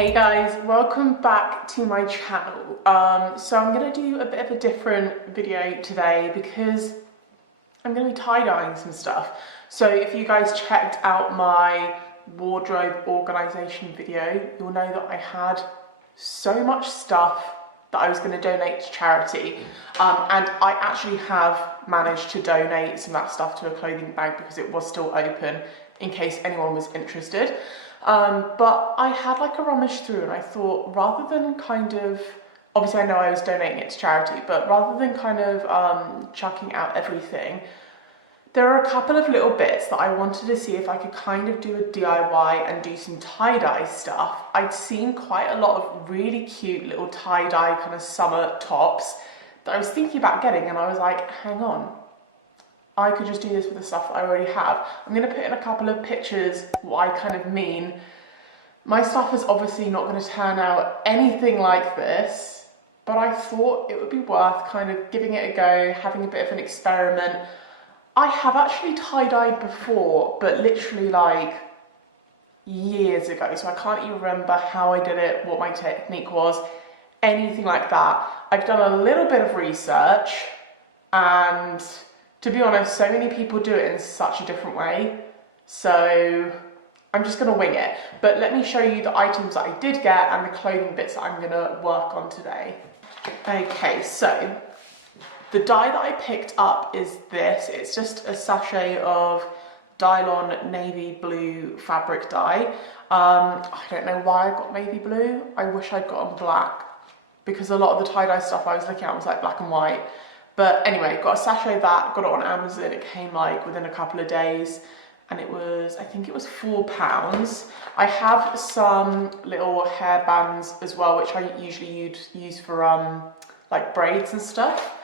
Hey guys, welcome back to my channel. So I'm going to do a bit of a different video today because I'm going to be tie-dyeing some stuff. So if you guys checked out my wardrobe organisation video, you'll know that I had so much stuff that I was going to donate to charity. And I actually have managed to donate some of that stuff to a clothing bank because it was still open in case anyone was interested. But I had like a rummage through and I thought, rather than kind of, obviously I know I was donating it to charity, but rather than kind of chucking out everything, there are a couple of little bits that I wanted to see if I could kind of do a DIY and do some tie-dye stuff. I'd seen quite a lot of really cute little tie-dye kind of summer tops that I was thinking about getting, and I was like, hang on, I could just do this with the stuff that I already have. I'm going to put in a couple of pictures what I kind of mean. My stuff is obviously not going to turn out anything like this, but I thought it would be worth kind of giving it a go, having a bit of an experiment. I have actually tie-dyed before, but literally like years ago, so I can't even remember how I did it, what my technique was, anything like that. I've done a little bit of research, and to be honest, so many people do it in such a different way, so I'm just going to wing it. But let me show you the items that I did get and the clothing bits that I'm going to work on today. Okay, so the dye that I picked up is this. It's just a sachet of Dylon navy blue fabric dye. I don't know why I got navy blue. I wish I'd gotten black, because a lot of the tie-dye stuff I was looking at was like black and white. But anyway, got a sachet of that, got it on Amazon. It came like within a couple of days, and it was, I think it was £4. I have some little hair bands as well, which I usually use for like braids and stuff,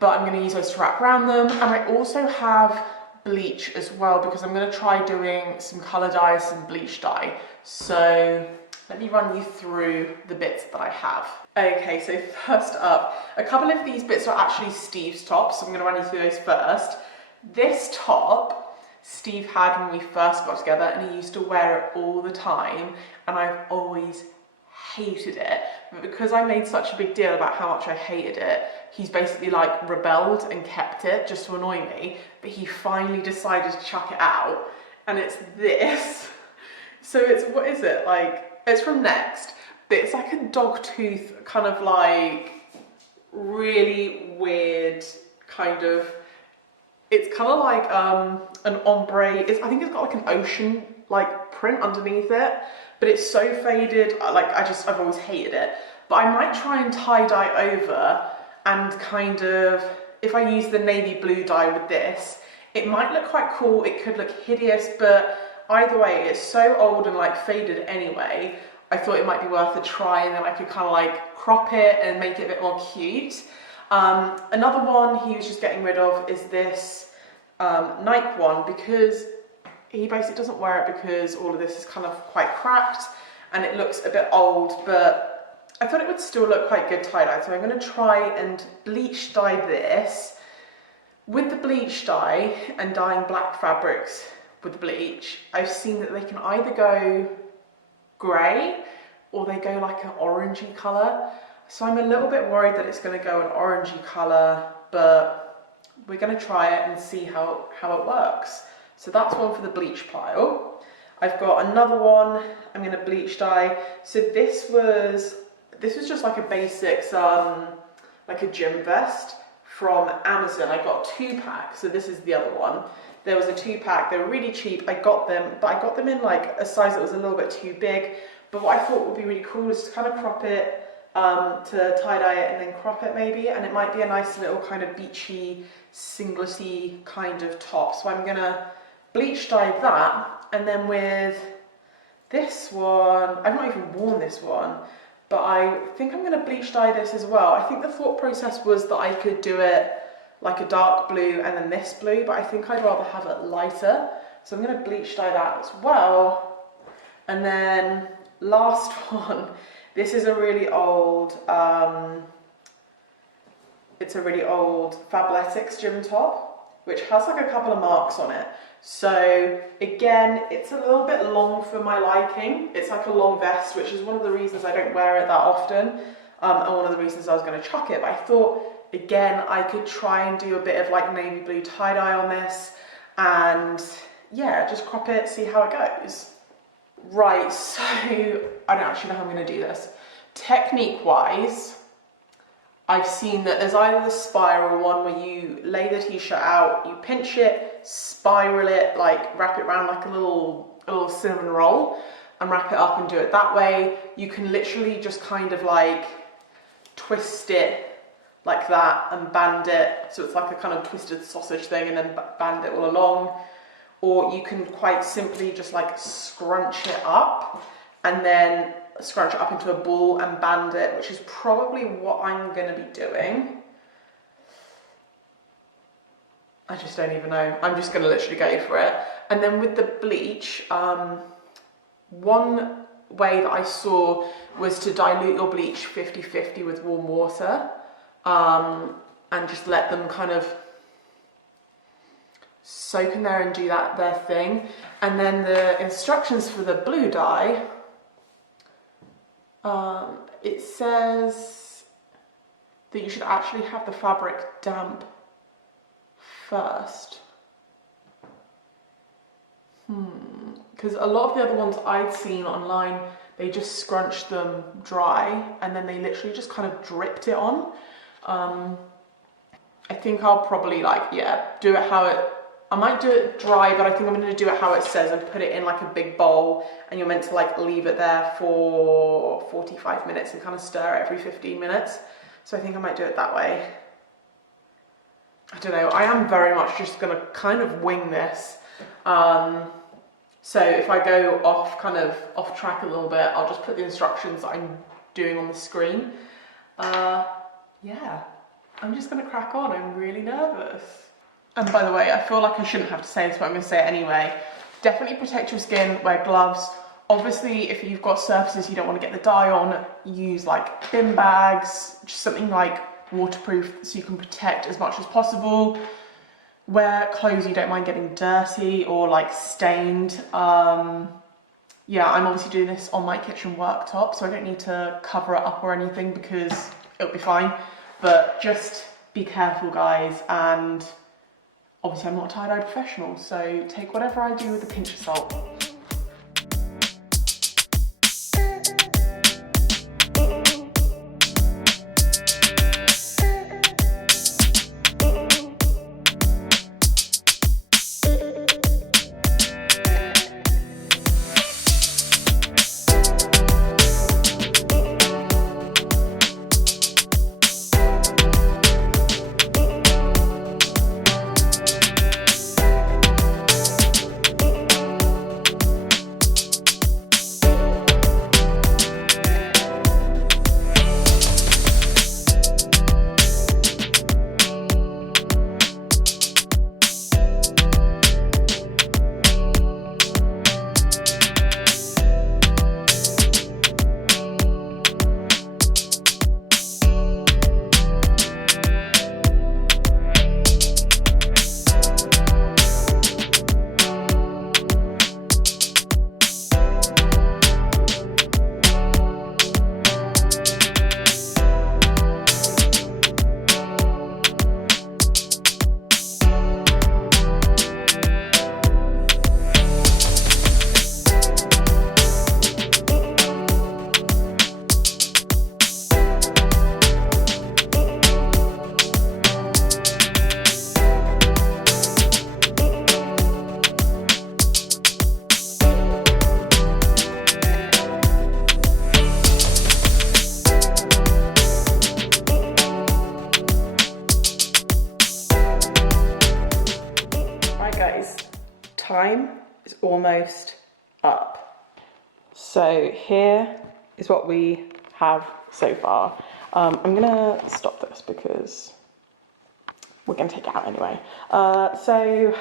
but I'm going to use those to wrap around them. And I also have bleach as well, because I'm going to try doing some colour dye, some bleach dye. So let me run you through the bits that I have. Okay, so first up, a couple of these bits are actually Steve's tops, so I'm going to run you through those first. This top, Steve had when we first got together, and he used to wear it all the time, and I've always hated it. But because I made such a big deal about how much I hated it, he's basically like rebelled and kept it just to annoy me, but he finally decided to chuck it out, and it's this. So it's, what is it, like, it's from Next, but it's like a dog tooth kind of like really weird kind of, it's kind of like an ombre. I think it's got like an ocean like print underneath it, but it's so faded. Like I've always hated it, but I might try and tie dye over, and kind of, if I use the navy blue dye with this, it might look quite cool. It could look hideous, but either way, it's so old and like faded anyway, I thought it might be worth a try, and then I could kind of like crop it and make it a bit more cute. Another one he was just getting rid of is this Nike one, because he basically doesn't wear it because all of this is kind of quite cracked and it looks a bit old, but I thought it would still look quite good tie-dye. So I'm going to try and bleach dye this. With the bleach dye and dyeing black fabrics with the bleach, I've seen that they can either go grey or they go like an orangey colour. So I'm a little bit worried that it's going to go an orangey colour, but we're going to try it and see how it works. So that's one for the bleach pile. I've got another one I'm going to bleach dye. So this was just like a basics, like a gym vest from Amazon. I got 2-pack, so this is the other one. There was a 2-pack, they were really cheap. I got them, but I got them in like a size that was a little bit too big. But what I thought would be really cool is to kind of crop it, to tie-dye it and then crop it maybe, and it might be a nice little kind of beachy, singlet-y kind of top. So I'm gonna bleach dye that, and then with this one, I've not even worn this one, but I think I'm gonna bleach dye this as well. I think the thought process was that I could do it like a dark blue and then this blue, but I think I'd rather have it lighter. So I'm going to bleach dye that as well. And then last one, this is a really old, it's a really old Fabletics gym top, which has like a couple of marks on it. So again, it's a little bit long for my liking. It's like a long vest, which is one of the reasons I don't wear it that often, and one of the reasons I was going to chuck it. But I thought, again, I could try and do a bit of like navy blue tie-dye on this, and yeah, just crop it, see how it goes. Right, so I don't actually know how I'm going to do this. Technique-wise, I've seen that there's either the spiral one where you lay the t-shirt out, you pinch it, spiral it, like wrap it around like a little cinnamon roll and wrap it up and do it that way. You can literally just kind of like twist it like that and band it, so it's like a kind of twisted sausage thing, and then band it all along. Or you can quite simply just like scrunch it up and then scrunch it up into a ball and band it, which is probably what I'm going to be doing. I just don't even know. I'm just going to literally go for it. And then with the bleach, one way that I saw was to dilute your bleach 50-50 with warm water, and just let them kind of soak in there and do their thing. And then the instructions for the blue dye, it says that you should actually have the fabric damp first. Because a lot of the other ones I'd seen online, they just scrunched them dry and then they literally just kind of dripped it on. I think I'll probably do it how it, I might do it dry, but I think I'm going to do it how it says and put it in like a big bowl, and you're meant to like leave it there for 45 minutes and kind of stir it every 15 minutes. So I think I might do it that way. I don't know, I am very much just going to kind of wing this. So if I go off track a little bit, I'll just put the instructions that I'm doing on the screen. Yeah, I'm just going to crack on. I'm really nervous. And by the way, I feel like I shouldn't have to say this, but I'm going to say it anyway. Definitely protect your skin, wear gloves. Obviously, if you've got surfaces you don't want to get the dye on, use like bin bags, just something like waterproof so you can protect as much as possible. Wear clothes you don't mind getting dirty or like stained. Yeah, I'm obviously doing this on my kitchen worktop, so I don't need to cover it up or anything because it'll be fine. But just be careful, guys, and obviously I'm not a tie-dye professional, so take whatever I do with a pinch of salt. Time is almost up. So here is what we have so far. I'm gonna stop this because we're gonna take it out anyway. So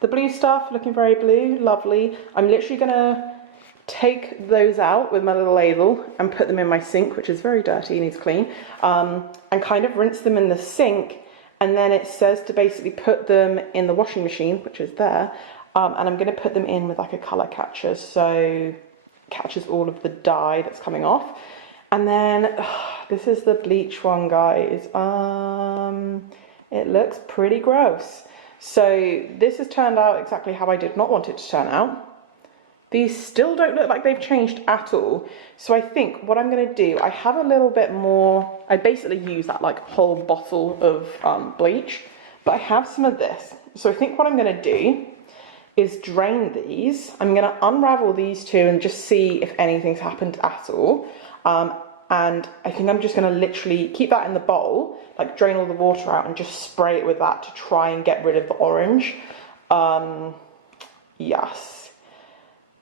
the blue stuff, looking very blue, lovely. I'm literally gonna take those out with my little ladle and put them in my sink, which is very dirty, needs clean, and kind of rinse them in the sink. And then it says to basically put them in the washing machine, which is there, And I'm going to put them in with like a colour catcher, so catches all of the dye that's coming off. And then this is the bleach one, guys. It looks pretty gross. So this has turned out exactly how I did not want it to turn out. These still don't look like they've changed at all. So I think what I'm going to do, I have a little bit more, I basically use that like whole bottle of bleach, but I have some of this. So I think what I'm going to do is drain these. I'm going to unravel these two and just see if anything's happened at all. And I think I'm just going to literally keep that in the bowl, like drain all the water out and just spray it with that to try and get rid of the orange. Yes.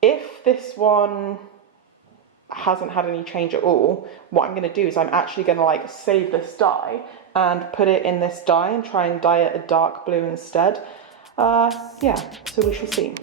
If this one hasn't had any change at all, what I'm going to do is I'm actually going to like save this dye and put it in this dye and try and dye it a dark blue instead. Yeah, so we shall see.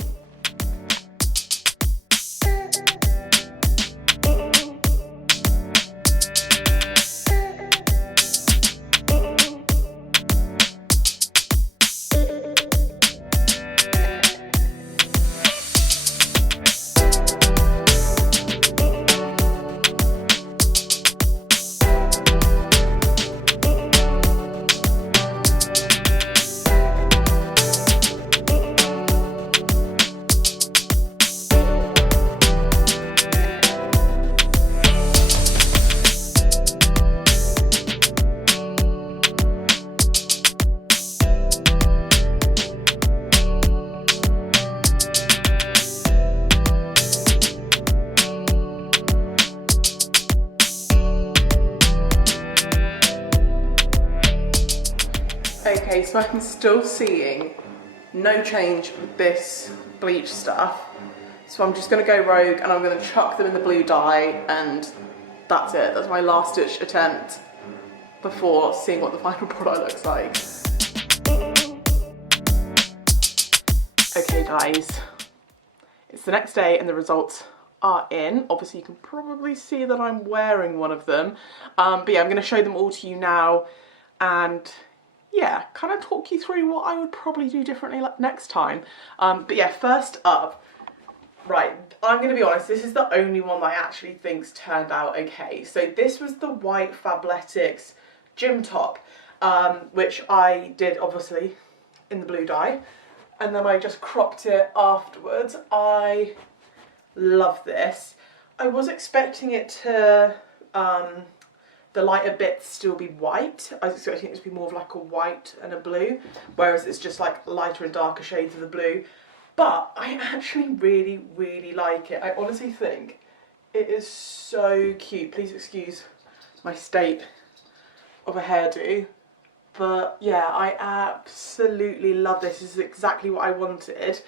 Okay, so I'm still seeing no change with this bleach stuff. So I'm just going to go rogue and I'm going to chuck them in the blue dye, and that's it. That's my last ditch attempt before seeing what the final product looks like. Okay guys, it's the next day and the results are in. Obviously you can probably see that I'm wearing one of them. But yeah, I'm going to show them all to you now and yeah, kind of talk you through what I would probably do differently next time. But yeah, first up, right, I'm going to be honest, this is the only one that I actually think's turned out okay. So this was the white Fabletics gym top, which I did obviously in the blue dye, and then I just cropped it afterwards. I love this. I was expecting it to, the lighter bits still be white. I was expecting it to be more of like a white and a blue, whereas it's just like lighter and darker shades of the blue. But I actually really, really like it. I honestly think it is so cute. Please excuse my state of a hairdo. But yeah, I absolutely love this. This is exactly what I wanted.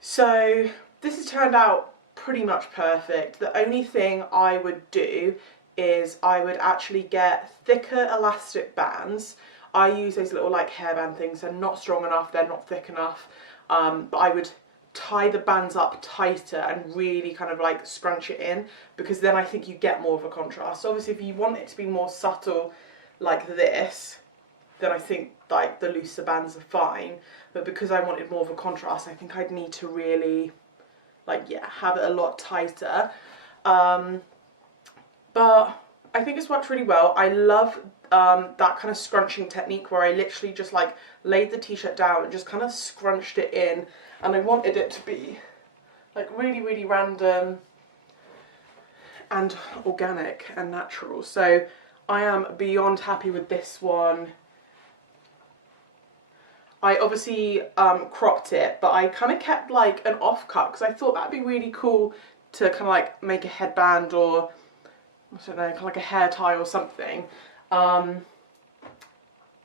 So this has turned out pretty much perfect. The only thing I would do is I would actually get thicker elastic bands. I use those little like hairband things. They're not strong enough, they're not thick enough. But I would tie the bands up tighter and really kind of like scrunch it in, because then I think you get more of a contrast. So obviously if you want it to be more subtle like this, then I think like the looser bands are fine. But because I wanted more of a contrast, I think I'd need to really like, yeah, have it a lot tighter. But I think it's worked really well. I love that kind of scrunching technique where I literally just like laid the t-shirt down and just kind of scrunched it in, and I wanted it to be like really, really random and organic and natural. So I am beyond happy with this one. I obviously cropped it, but I kind of kept like an off cut because I thought that'd be really cool to kind of like make a headband, or I don't know, kind of like a hair tie or something.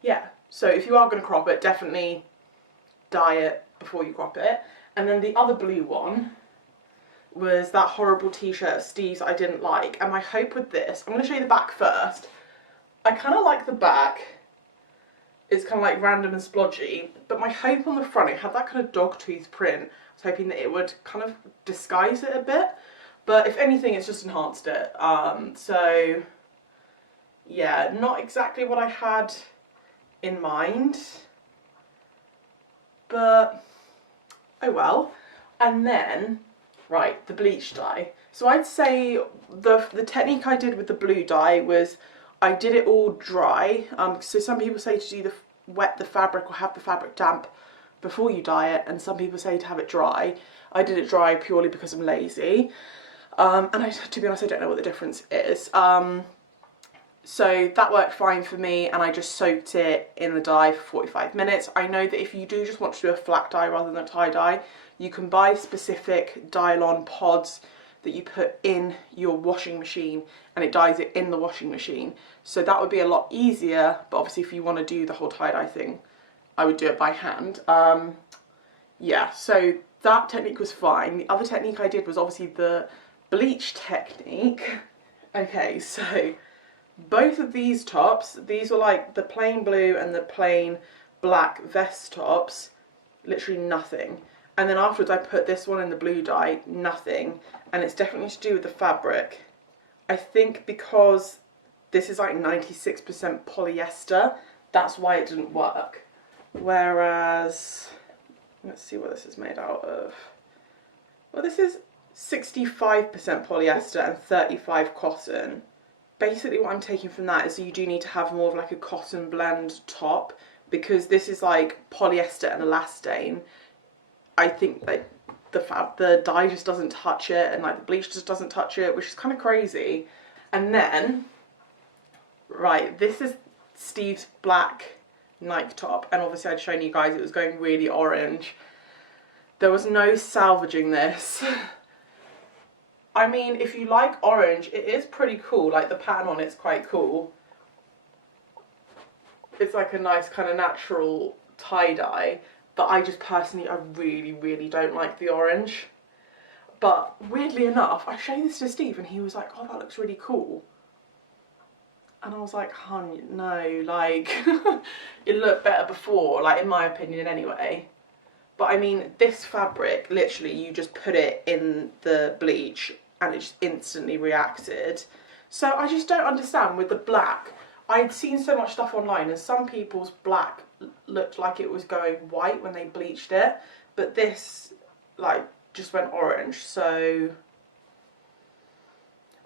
Yeah, so if you are going to crop it, definitely dye it before you crop it. And then the other blue one was that horrible t-shirt of Steve's I didn't like. And my hope with this, I'm going to show you the back first. I kind of like the back. It's kind of like random and splodgy, but my hope on the front, it had that kind of dog tooth print. I was hoping that it would kind of disguise it a bit, but if anything, it's just enhanced it. So yeah, not exactly what I had in mind, but oh well. And then, right, the bleach dye. So I'd say the technique I did with the blue dye was I did it all dry. So some people say to do wet the fabric or have the fabric damp before you dye it, and some people say to have it dry. I did it dry purely because I'm lazy. And to be honest, I don't know what the difference is. So that worked fine for me, and I just soaked it in the dye for 45 minutes. I know that if you do just want to do a flat dye rather than a tie dye, you can buy specific dye-on pods that you put in your washing machine, and it dyes it in the washing machine. So that would be a lot easier, but obviously if you want to do the whole tie-dye thing, I would do it by hand. Yeah, so that technique was fine. The other technique I did was obviously the bleach technique. Okay, so both of these tops, these were like the plain blue and the plain black vest tops, literally nothing. And then afterwards I put this one in the blue dye, nothing. And it's definitely to do with the fabric. I think because this is like 96% polyester, that's why it didn't work. Whereas, let's see what this is made out of. Well, this is 65% polyester and 35 cotton. Basically what I'm taking from that is you do need to have more of like a cotton blend top, because this is like polyester and elastane. I think like the dye just doesn't touch it, and like the bleach just doesn't touch it, which is kind of crazy. And then, right, this is Steve's black Nike top, and obviously I'd shown you guys it was going really orange. There was no salvaging this. I mean, if you like orange, it is pretty cool. Like the pattern on it's quite cool. It's like a nice kind of natural tie-dye, but I just personally, I really don't like the orange. But weirdly enough, I showed this to Steve and he was like, oh, that looks really cool. And I was like, hun, no, like, it looked better before, like in my opinion anyway. But I mean, this fabric, literally, you just put it in the bleach and it just instantly reacted. So I just don't understand with the black. I'd seen so much stuff online and some people's black looked like it was going white when they bleached it. But this, like, just went orange. So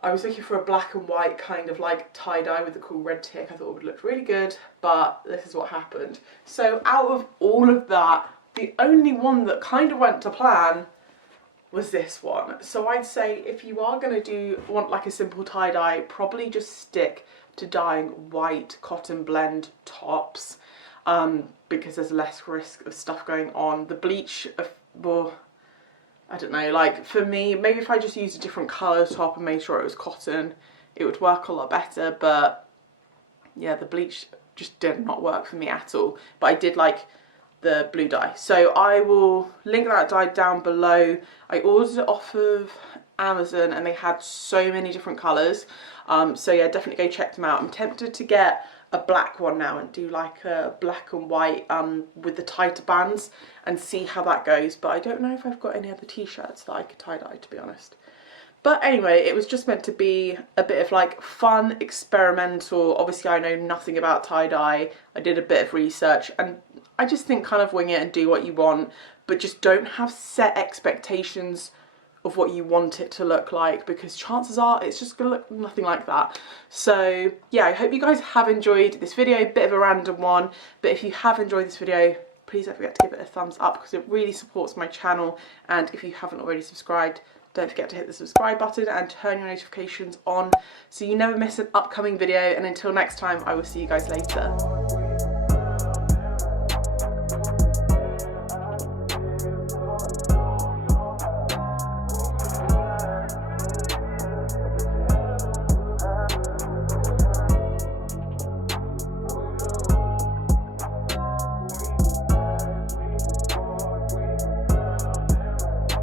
I was looking for a black and white kind of like tie-dye with a cool red tick. I thought it would look really good, but this is what happened. So out of all of that, the only one that kind of went to plan was this one. So I'd say if you are going to want like a simple tie-dye, probably just stick to dyeing white cotton blend tops, because there's less risk of stuff going on. The bleach, well, I don't know, like for me, maybe if I just used a different colour top and made sure it was cotton, it would work a lot better. But yeah, the bleach just did not work for me at all. But I did like the blue dye, so I will link that dye down below. I ordered it off of Amazon and they had so many different colours, so yeah, definitely go check them out. I'm tempted to get a black one now and do like a black and white with the tighter bands and see how that goes, but I don't know if I've got any other t-shirts that I could tie-dye, to be honest. But anyway, it was just meant to be a bit of like fun, experimental. Obviously I know nothing about tie-dye. I did a bit of research and I just think kind of wing it and do what you want, but just don't have set expectations of what you want it to look like, because chances are it's just gonna look nothing like that. So yeah, I hope you guys have enjoyed this video, bit of a random one, but if you have enjoyed this video, please don't forget to give it a thumbs up because it really supports my channel. And if you haven't already subscribed, don't forget to hit the subscribe button and turn your notifications on so you never miss an upcoming video. And until next time, I will see you guys later.